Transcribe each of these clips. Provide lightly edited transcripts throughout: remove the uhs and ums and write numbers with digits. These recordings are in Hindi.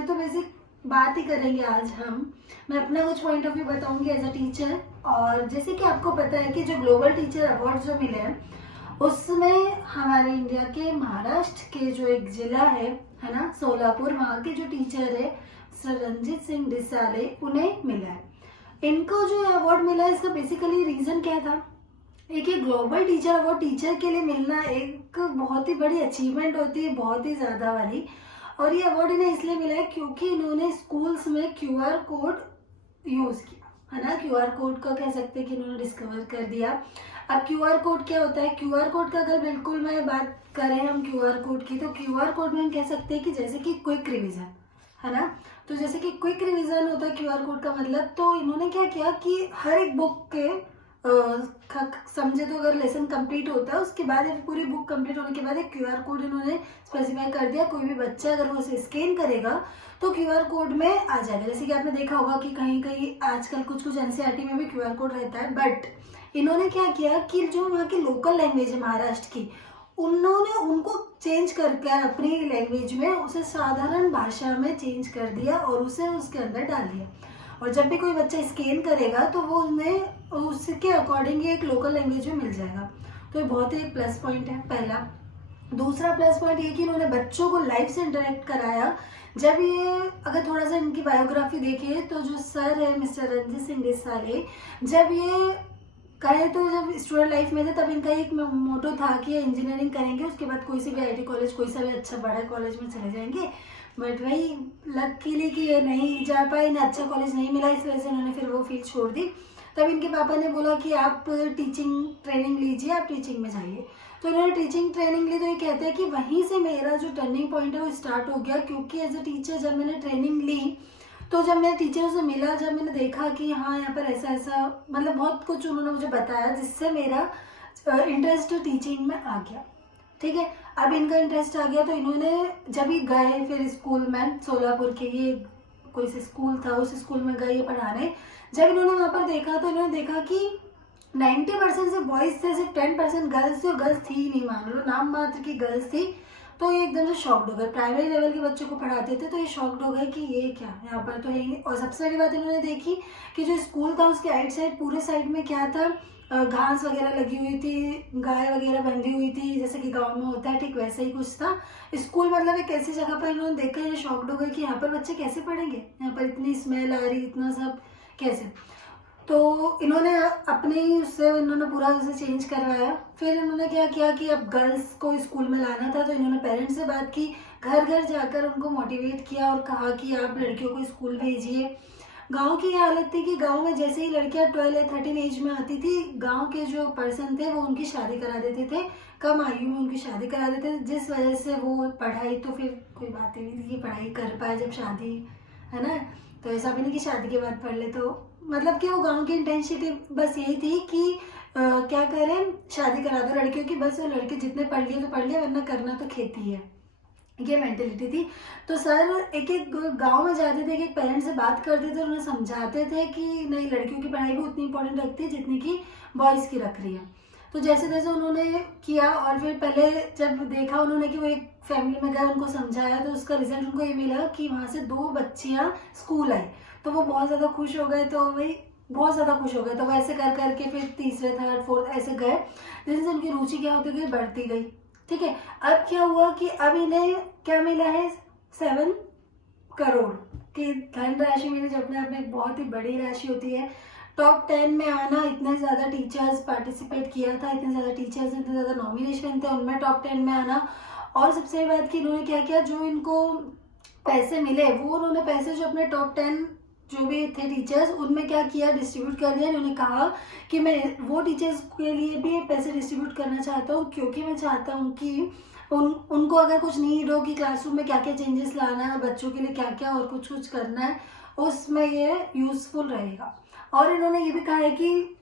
तो बेसिक बात ही करेंगे आज हम। मैं अपना कुछ पॉइंट ऑफ व्यू बताऊंगी एज अ टीचर। और जैसे कि आपको पता है कि जो ग्लोबल टीचर अवार्ड जो मिले हैं उसमें हमारे इंडिया के महाराष्ट्र के जो एक जिला है ना, सोलापुर, वहाँ के जो टीचर है सर रंजीत सिंह डिसाले, उन्हें मिला है। इनको जो अवार्ड मिला है इसका बेसिकली रीजन क्या था? एक ये ग्लोबल टीचर अवार्ड टीचर के लिए मिलना एक बहुत ही बड़ी अचीवमेंट होती है, बहुत ही ज्यादा वाली। और ये अवार्ड इन्हें इसलिए मिला है क्योंकि इन्होंने स्कूल्स में क्यूआर कोड यूज किया, है ना। क्यूआर कोड का कह सकते हैं कि इन्होंने डिस्कवर कर दिया। अब क्यूआर कोड क्या होता है? क्यूआर कोड का अगर बिल्कुल मैं बात करें हम क्यूआर कोड की, तो क्यूआर कोड में हम कह सकते हैं कि जैसे कि क्विक रिवीजन, है ना। तो जैसे कि क्विक रिवीजन होता है क्यूआर कोड का मतलब, तो इन्होंने क्या किया कि हर एक बुक के समझे तो अगर लेसन कंप्लीट होता है उसके बाद पूरी बुक कंप्लीट होने के बाद एक क्यूआर कोड इन्होंने स्पेसिफाई कर दिया। कोई भी बच्चा अगर वो उसे स्कैन करेगा तो क्यूआर कोड में आ जाएगा। जैसे कि आपने देखा होगा कि कहीं कहीं आजकल कुछ कुछ एनसीईआरटी में भी क्यूआर कोड रहता है। बट इन्होंने क्या किया कि जो वहाँ की लोकल लैंग्वेज है महाराष्ट्र की, उन्होंने उनको चेंज करके अपनी लैंग्वेज में उसे साधारण भाषा में चेंज कर दिया और उसे उसके अंदर डाल दिया। और जब भी कोई बच्चा स्कैन करेगा तो वो उन्हें उसके अकॉर्डिंग एक लोकल लैंग्वेज में मिल जाएगा। तो ये बहुत ही एक प्लस पॉइंट है पहला। दूसरा प्लस पॉइंट ये कि इन्होंने बच्चों को लाइव से इंटरेक्ट कराया। जब ये अगर थोड़ा सा इनकी बायोग्राफी देखे तो जो सर है मिस्टर रंजीत सिंह डिसाले, जब ये कहे तो जब स्टूडेंट लाइफ में थे तब इनका एक मोटो था कि इंजीनियरिंग करेंगे, उसके बाद कोई सी भी आईटी कॉलेज, कोई सा भी अच्छा बड़ा कॉलेज में चले जाएंगे। बट वही लकीली कि ये नहीं जा पाए, इन्हें अच्छा कॉलेज नहीं मिला, इस वजह से उन्होंने फिर वो फील्ड छोड़ दी। तब इनके पापा ने बोला कि आप टीचिंग ट्रेनिंग लीजिए, आप टीचिंग में जाइए। तो इन्होंने टीचिंग ट्रेनिंग ली। तो ये कहते हैं कि वहीं से मेरा जो टर्निंग पॉइंट है वो स्टार्ट हो गया, क्योंकि एज अ टीचर जब मैंने ट्रेनिंग ली तो जब मैं टीचर से मिला, जब मैंने देखा कि हाँ यहाँ पर ऐसा ऐसा मतलब बहुत कुछ उन्होंने मुझे बताया जिससे मेरा इंटरेस्ट टीचिंग में आ गया। ठीक है, अब इनका इंटरेस्ट आ गया तो इन्होंने जब ही गए फिर स्कूल में, सोलापुर के ये कोई सा स्कूल था, उस स्कूल में गए पढ़ाने। जब इन्होंने वहाँ पर देखा तो इन्होंने देखा कि 90% से बॉयज थे, सिर्फ 10% गर्ल्स थी, और गर्ल्स थी ही नहीं, मान लो नाम मात्र की गर्ल्स थी। तो ये एकदम से शॉक्ड हो गए। प्राइमरी लेवल के बच्चों को पढ़ाते थे तो ये शॉक्ड हो गए कि ये क्या यहाँ पर तो है ही नहीं। और सबसे बड़ी बात इन्होंने देखी कि जो स्कूल था उसके राइट साइड पूरे साइड में क्या था, घास वगैरह लगी हुई थी, गाय वगैरह बंधी हुई थी, जैसे कि गांव में होता है, ठीक वैसा ही कुछ था स्कूल। मतलब एक ऐसी जगह पर इन्होंने देखा, ये शॉक्ड हो गए कि यहाँ पर बच्चे कैसे पढ़ेंगे, यहाँ पर इतनी स्मेल आ रही, इतना सब कैसे। तो इन्होंने अपने उससे इन्होंने पूरा उसे चेंज करवाया। फिर इन्होंने क्या किया कि अब गर्ल्स को स्कूल में लाना था, तो इन्होंने पेरेंट्स से बात की, घर घर जाकर उनको मोटिवेट किया और कहा कि आप लड़कियों को स्कूल भेजिए। गांव की ये हालत थी कि गांव में जैसे ही लड़कियां 12 या 13 एज में आती थी, गांव के जो पर्सन थे वो उनकी शादी करा देते थे, कम आयु में उनकी शादी करा देते थे, जिस वजह से वो पढ़ाई तो फिर कोई बात ही नहीं थी कि पढ़ाई कर पाए जब शादी, है ना। तो ऐसा भी नहीं कि शादी के बाद पढ़ ले, तो मतलब कि वो गांव की इंटेंसिटी बस यही थी कि क्या करें, शादी करा दो लड़कियों की, बस वो लड़के जितने पढ़ लिए तो पढ़ लिए, वरना करना तो खेती है, ये मेंटेलिटी थी। तो सर एक एक गांव में जाते थे, एक पेरेंट्स से बात करते थे, उन्हें समझाते थे कि नहीं, लड़कियों की पढ़ाई भी उतनी इंपॉर्टेंट रखती है जितनी कि बॉयज़ की रख रही है। तो जैसे जैसे उन्होंने किया और फिर पहले जब देखा उन्होंने कि वो एक फैमिली में गए, उनको समझाया, तो उसका रिजल्ट उनको ये मिला कि वहाँ से 2 बच्चियाँ स्कूल आई। तो वो बहुत ज़्यादा खुश हो गए, तो वही बहुत ज़्यादा खुश हो गए। तो वैसे कर करके फिर तीसरे, थर्ड, फोर्थ ऐसे गए, जैसे उनकी रुचि क्या होती गई, बढ़ती गई। ठीक है, अब क्या हुआ कि अब इन्हें क्या मिला है, 7 करोड़ की धनराशि मिली, जो अपने आप में एक बहुत ही बड़ी राशि होती है। टॉप 10 में आना, इतने ज़्यादा टीचर्स पार्टिसिपेट किया था, इतने ज़्यादा टीचर्स, इतने ज़्यादा नॉमिनेशन थे, उनमें टॉप 10 में आना। और सबसे बड़ी बात कि इन्होंने क्या किया, जो इनको पैसे मिले वो उन्होंने पैसे जो अपने टॉप 10 जो भी थे टीचर्स, उनमें क्या किया, डिस्ट्रीब्यूट कर दिया। इन्होंने कहा कि मैं वो टीचर्स के लिए भी पैसे डिस्ट्रीब्यूट करना चाहता हूँ, क्योंकि मैं चाहता हूँ कि उनको अगर कुछ नीड हो कि क्लासरूम में क्या क्या चेंजेस लाना है, बच्चों के लिए क्या क्या और कुछ कुछ करना है, उसमें ये यूजफुल रहेगा। और इन्होंने ये भी कहा है कि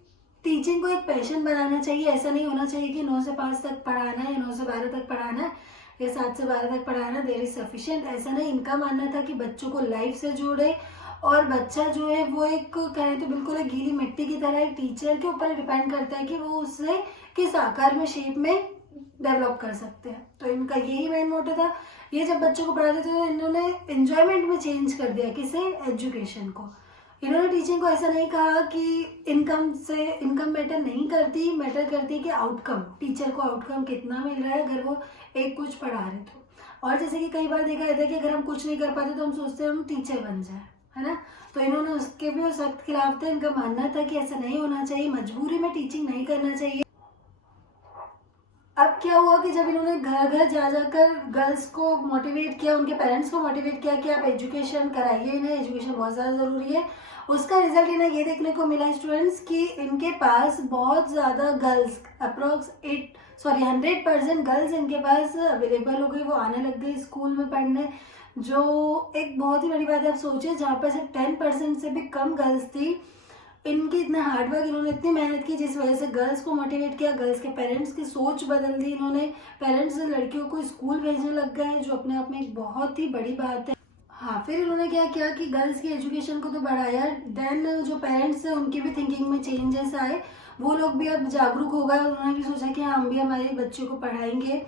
टीचिंग को एक पैशन बनाना चाहिए, ऐसा नहीं होना चाहिए कि 9 से 5 तक पढ़ाना है, 9 से 12 तक पढ़ाना है या 7 से 12 तक पढ़ाना, देयर इज सफिशिएंट। ऐसा नहीं, इनका मानना था कि बच्चों को लाइफ से जोड़े, और बच्चा जो है वो एक कहें तो बिल्कुल एक गीली मिट्टी की तरह एक टीचर के ऊपर डिपेंड करता है कि वो उसे किस आकार में, शेप में डेवलप कर सकते हैं। तो इनका यही मेन मोटो था। ये जब बच्चों को पढ़ाते थे तो इन्होंने एंजॉयमेंट में चेंज कर दिया किसे, एजुकेशन को। इन्होंने टीचिंग को ऐसा नहीं कहा कि इनकम मैटर नहीं करती, मैटर करती है कि आउटकम, टीचर को आउटकम कितना मिल रहा है अगर वो एक कुछ पढ़ा रहे तो। और जैसे कि कई बार देखा जाता है कि अगर हम कुछ नहीं कर पाते तो हम सोचते हैं हम टीचर बन जाए, है ना। तो इन्होंने उसके भी वो सख्त खिलाफ थे। इनका मानना था कि ऐसा नहीं होना चाहिए, मजबूरी में टीचिंग नहीं करना चाहिए। अब क्या हुआ कि जब इन्होंने घर घर जा जाकर गर्ल्स को मोटिवेट किया, उनके पेरेंट्स को मोटिवेट किया कि आप एजुकेशन कराइए इन्हें, एजुकेशन बहुत ज़्यादा ज़रूरी है, उसका रिजल्ट इन्हें ये देखने को मिला स्टूडेंट्स कि इनके पास बहुत ज़्यादा गर्ल्स, अप्रोक्स 100% गर्ल्स इनके पास अवेलेबल हो गई। वो आने लग गई स्कूल में पढ़ने, जो एक बहुत ही बड़ी बात है। आप सोचिए, जहाँ पर सिर्फ 10% से भी कम गर्ल्स थी, इनकी इतना हार्डवर्क, इन्होंने इतनी मेहनत की जिस वजह से गर्ल्स को मोटिवेट किया, गर्ल्स के पेरेंट्स की सोच बदल दी इन्होंने। पेरेंट्स लड़कियों को स्कूल भेजने लग गए, जो अपने आप में एक बहुत ही बड़ी बात है। हाँ, फिर इन्होंने क्या किया कि गर्ल्स की एजुकेशन को तो बढ़ाया, देन जो पेरेंट्स हैं उनकी भी थिंकिंग में चेंजेस आए, वो लोग भी अब जागरूक हो गए। उन्होंने भी सोचा कि हाँ, हम भी हमारे बच्चों को पढ़ाएंगे।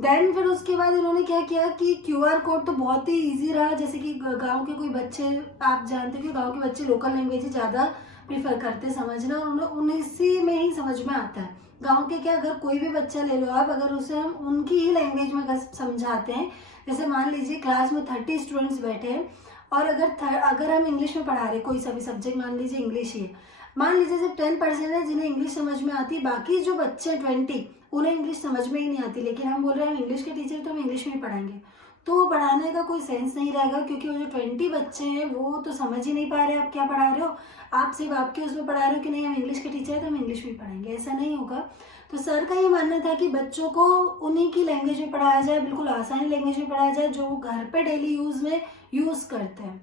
देन फिर उसके बाद इन्होंने क्या किया कि QR कोड तो बहुत ही ईजी रहा। जैसे कि गाँव के कोई बच्चे, आप जानते हो कि गाँव के बच्चे लोकल लैंग्वेज ज़्यादा प्रीफर करते समझना, और उन्हें इसी में ही समझ में आता है। गांव के क्या, अगर कोई भी बच्चा ले लो आप, अगर उसे हम उनकी ही लैंग्वेज में अगर समझाते हैं, जैसे मान लीजिए क्लास में 30 स्टूडेंट्स बैठे हैं और अगर हम इंग्लिश में पढ़ा रहे कोई सा भी सब्जेक्ट, मान लीजिए इंग्लिश ही है, मान लीजिए सिर्फ 10% है जिन्हें इंग्लिश समझ में आती, बाकी जो बच्चे 20 उन्हें इंग्लिश समझ में ही नहीं आती, लेकिन हम बोल रहे हैं हम इंग्लिश के टीचर तो हम इंग्लिश में ही पढ़ाएंगे, तो वो पढ़ाने का कोई सेंस नहीं रहेगा, क्योंकि वो जो 20 बच्चे हैं वो तो समझ ही नहीं पा रहे आप क्या पढ़ा रहे हो। आप सिर्फ आपके उसमें पढ़ा रहे हो कि नहीं हम इंग्लिश के टीचर हैं तो हम इंग्लिश में ही पढ़ाएंगे, ऐसा नहीं होगा। तो सर का ये मानना था कि बच्चों को उन्हीं की लैंग्वेज में पढ़ाया जाए, बिल्कुल आसानी लैंग्वेज में पढ़ाया जाए जो वो घर पे डेली यूज में यूज़ करते हैं,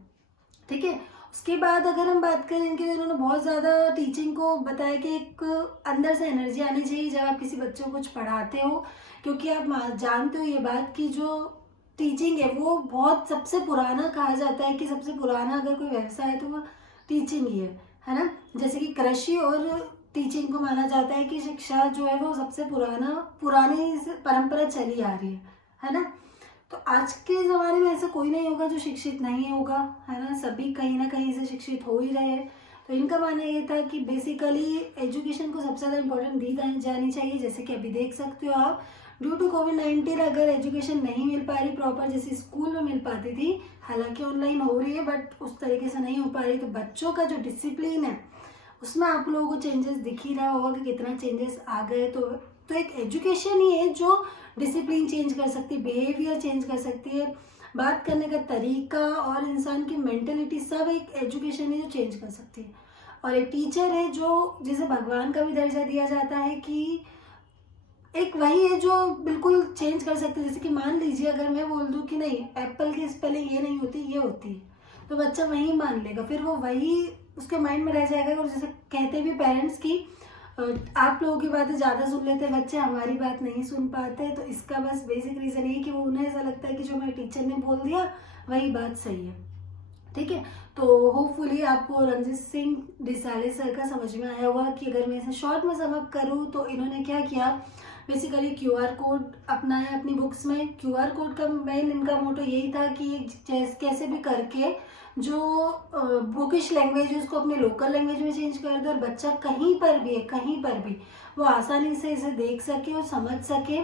ठीक है। उसके बाद अगर हम बात करें, इनके इन्होंने बहुत ज़्यादा टीचिंग को बताया कि एक अंदर से एनर्जी आनी चाहिए जब आप किसी बच्चे को कुछ पढ़ाते हो, क्योंकि आप जानते हो ये बात कि जो टीचिंग है वो बहुत सबसे पुराना कहा जाता है कि सबसे पुराना अगर कोई व्यवसाय है तो वो टीचिंग ही है ना। जैसे कि कृषि और टीचिंग को माना जाता है कि शिक्षा जो है वो सबसे पुरानी परंपरा चली आ रही है ना। तो आज के ज़माने में ऐसा कोई नहीं होगा जो शिक्षित नहीं होगा, है ना, सभी कहीं ना कहीं से शिक्षित हो ही रहे हैं। तो इनका मानना ये था कि बेसिकली एजुकेशन को सबसे ज़्यादा इम्पोर्टेंट दी जानी चाहिए। जैसे कि अभी देख सकते हो आप, ड्यू टू कोविड-19 अगर एजुकेशन नहीं मिल पा रही प्रॉपर, जैसे स्कूल में मिल पाती थी, हालांकि ऑनलाइन हो रही है बट उस तरीके से नहीं हो पा रही, तो बच्चों का जो डिसिप्लिन है उसमें आप लोगों को चेंजेस दिख ही रहा होगा कि कितना चेंजेस आ गए। तो एक एजुकेशन ही है जो डिसिप्लिन चेंज कर सकती है, बिहेवियर चेंज कर सकती है, बात करने का तरीका और इंसान की मेंटेलिटी, सब एक एजुकेशन ही जो चेंज कर सकती है। और एक टीचर है जो जिसे भगवान का भी दर्जा दिया जाता है कि एक वही है जो बिल्कुल चेंज कर सकते हैं। जैसे कि मान लीजिए अगर मैं बोल दूं कि नहीं एप्पल की स्पेलिंग ये नहीं होती ये होती है, तो बच्चा वही मान लेगा, फिर वो वही उसके माइंड में रह जाएगा। और जैसे कहते भी पेरेंट्स की आप लोगों की बातें ज़्यादा सुन लेते हैं बच्चे, हमारी बात नहीं सुन पाते, तो इसका बस बेसिक रीज़न ये कि वो उन्हें ऐसा लगता है कि जो मेरे टीचर ने बोल दिया वही बात सही है, ठीक है। तो होपफुली आपको रंजीत सिंह डिसाले सर का समझ में आया होगा कि अगर मैं इसे शॉर्ट में सम अप करूँ तो इन्होंने क्या किया, बेसिकली QR कोड अपनाया अपनी बुक्स में। QR कोड का मेन इनका मोटो यही था कि कैसे भी करके जो बुकिश लैंग्वेज है उसको अपने लोकल लैंग्वेज में चेंज कर दो, और बच्चा कहीं पर भी है, कहीं पर भी वो आसानी से इसे देख सके और समझ सके।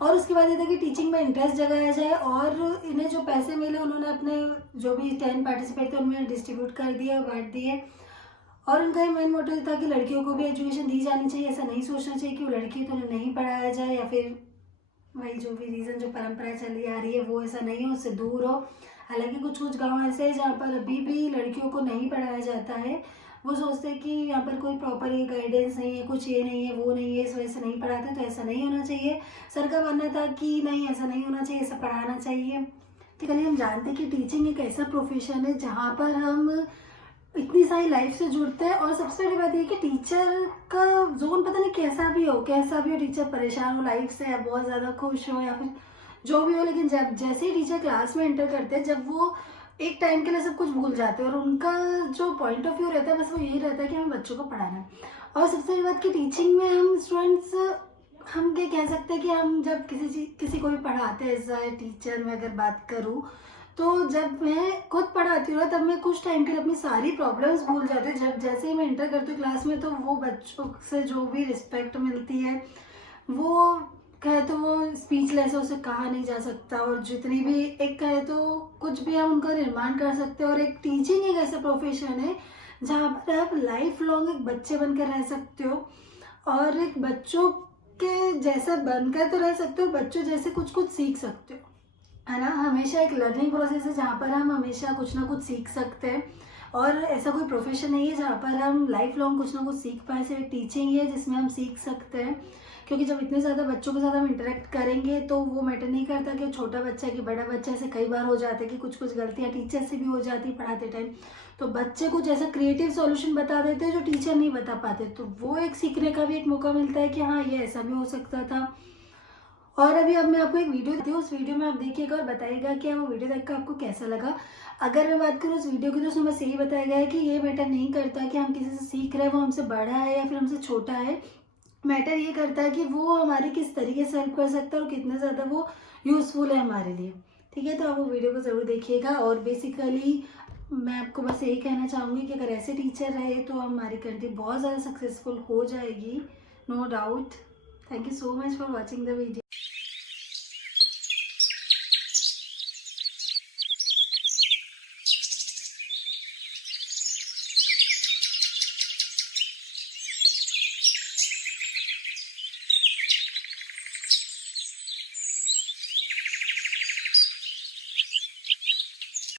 और उसके बाद ये था कि टीचिंग में इंटरेस्ट जगाया जाए, और इन्हें जो पैसे मिले उन्होंने अपने जो भी 10 पार्टिसिपेट थे उनमें डिस्ट्रीब्यूट कर दिए, बांट दिए। और उनका ये मेन मोटिव था कि लड़कियों को भी एजुकेशन दी जानी चाहिए, ऐसा नहीं सोचना चाहिए कि वो लड़की तो उन्हें नहीं पढ़ाया जाए, या फिर वही जो भी रीज़न जो परंपरा चली आ रही है वो ऐसा नहीं हो, उससे दूर हो। हालांकि कुछ गांव ऐसे हैं जहाँ पर अभी भी लड़कियों को नहीं पढ़ाया जाता है, वो सोचते हैं कि यहाँ पर कोई प्रॉपर ये गाइडेंस नहीं है, कुछ ये नहीं है वो नहीं है, इस वजह से नहीं पढ़ाते। तो ऐसा नहीं होना चाहिए। सर का मानना था कि नहीं ऐसा नहीं होना चाहिए, ऐसा पढ़ाना चाहिए। ठीक है, हम जानते हैं कि टीचिंग एक ऐसा प्रोफेशन है जहाँ पर हम इतनी सारी लाइफ से जुड़ते हैं। और सबसे बड़ी बात ये कि टीचर का जोन पता नहीं कैसा भी हो टीचर परेशान हो लाइफ से, या बहुत ज़्यादा खुश हो, या फिर जो भी हो, लेकिन जब जैसे ही टीचर क्लास में एंटर करते हैं, जब वो एक टाइम के लिए सब कुछ भूल जाते हैं और उनका जो पॉइंट ऑफ व्यू रहता है बस वो यही रहता है कि हमें बच्चों को पढ़ाना है। और सबसे बड़ी बात कि टीचिंग में हम स्टूडेंट्स हम क्या कह सकते हैं कि हम जब किसी को भी पढ़ाते हैं, एज अ टीचर मैं अगर बात करूँ, तो जब मैं खुद पढ़ाती हूँ ना, तब मैं कुछ टाइम के लिए अपनी सारी प्रॉब्लम्स भूल जाती हूँ। जब जैसे ही मैं एंटर करती हूँ क्लास में, तो वो बच्चों से जो भी रिस्पेक्ट मिलती है, वो कहे तो वो स्पीचलेस है, उसे कहा नहीं जा सकता। और जितनी भी एक कहे तो कुछ भी हम उनका निर्माण कर सकते हैं। और एक टीचिंग एक ऐसा प्रोफेशन है जहाँ पर आप लाइफ लॉन्ग एक बच्चे बनकर रह सकते हो, और एक बच्चों के जैसा बनकर तो रह सकते हो, बच्चों जैसे कुछ कुछ सीख सकते हो, है ना। हमेशा एक लर्निंग प्रोसेस है जहाँ पर हम हमेशा कुछ ना कुछ सीख सकते हैं। और ऐसा कोई प्रोफेशन नहीं है जहाँ पर हम लाइफ लॉन्ग कुछ ना कुछ सीख पाए। सिर्फ एक टीचिंग ही है जिसमें हम सीख सकते हैं। क्योंकि जब इतने ज़्यादा बच्चों के साथ हम इंटरेक्ट करेंगे, तो वो मैटर नहीं करता कि छोटा बच्चा है कि बड़ा बच्चा। ऐसे कई बार हो जाता है कि कुछ कुछ गलतियाँ टीचर से भी हो जाती पढ़ाते टाइम, तो बच्चे कुछ ऐसा क्रिएटिव सॉल्यूशन बता देते हैं जो टीचर नहीं बता पाते, तो वो एक सीखने का भी एक मौका मिलता है कि हाँ, ये ऐसा भी हो सकता था। और अभी अब मैं आपको एक वीडियो देती हूँ, उस वीडियो में आप देखिएगा और बताइएगा कि वो वीडियो देखकर आपको कैसा लगा। अगर मैं बात करूँ उस वीडियो की, तो उसमें बस यही बताया गया है कि ये मैटर नहीं करता कि हम किसी से सीख रहे हैं, वो हमसे बड़ा है या फिर हमसे छोटा है। मैटर ये करता है कि वो हमारी किस तरीके से हेल्प कर सकता है और कितना ज़्यादा वो यूज़फुल है हमारे लिए। ठीक है, तो आप वो वीडियो को ज़रूर देखिएगा। और बेसिकली मैं आपको बस यही कहना चाहूँगी कि अगर ऐसे टीचर रहे तो हमारी कंट्री बहुत ज़्यादा सक्सेसफुल हो जाएगी, no doubt. Thank you so much for watching the video.